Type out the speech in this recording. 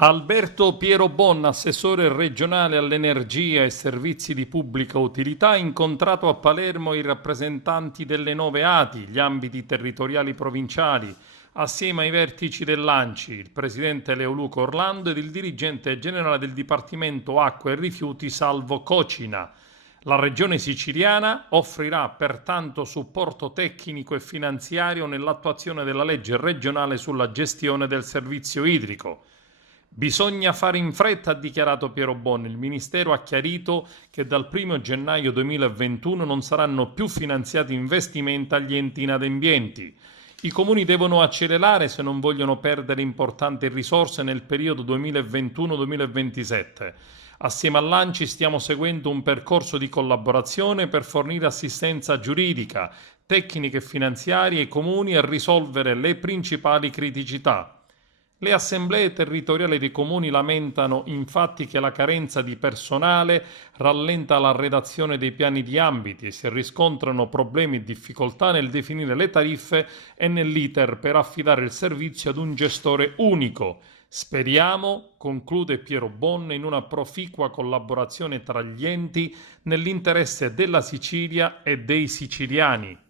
Alberto Piero Bonna, assessore regionale all'energia e servizi di pubblica utilità, ha incontrato a Palermo i rappresentanti delle 9 ATI, gli ambiti territoriali provinciali, assieme ai vertici dell'ANCI, il presidente Leoluco Orlando ed il dirigente generale del Dipartimento Acqua e Rifiuti Salvo Cocina. La Regione siciliana offrirà pertanto supporto tecnico e finanziario nell'attuazione della legge regionale sulla gestione del servizio idrico. Bisogna fare in fretta, ha dichiarato Piero Bonni. Il Ministero ha chiarito che dal 1 gennaio 2021 non saranno più finanziati investimenti agli enti inadempienti. I comuni devono accelerare se non vogliono perdere importanti risorse nel periodo 2021-2027. Assieme all'ANCI stiamo seguendo un percorso di collaborazione per fornire assistenza giuridica, tecniche e finanziarie ai comuni e risolvere le principali criticità. Le assemblee territoriali dei comuni lamentano infatti che la carenza di personale rallenta la redazione dei piani di ambiti e si riscontrano problemi e difficoltà nel definire le tariffe e nell'iter per affidare il servizio ad un gestore unico. Speriamo, conclude Piero Bonna, in una proficua collaborazione tra gli enti nell'interesse della Sicilia e dei siciliani.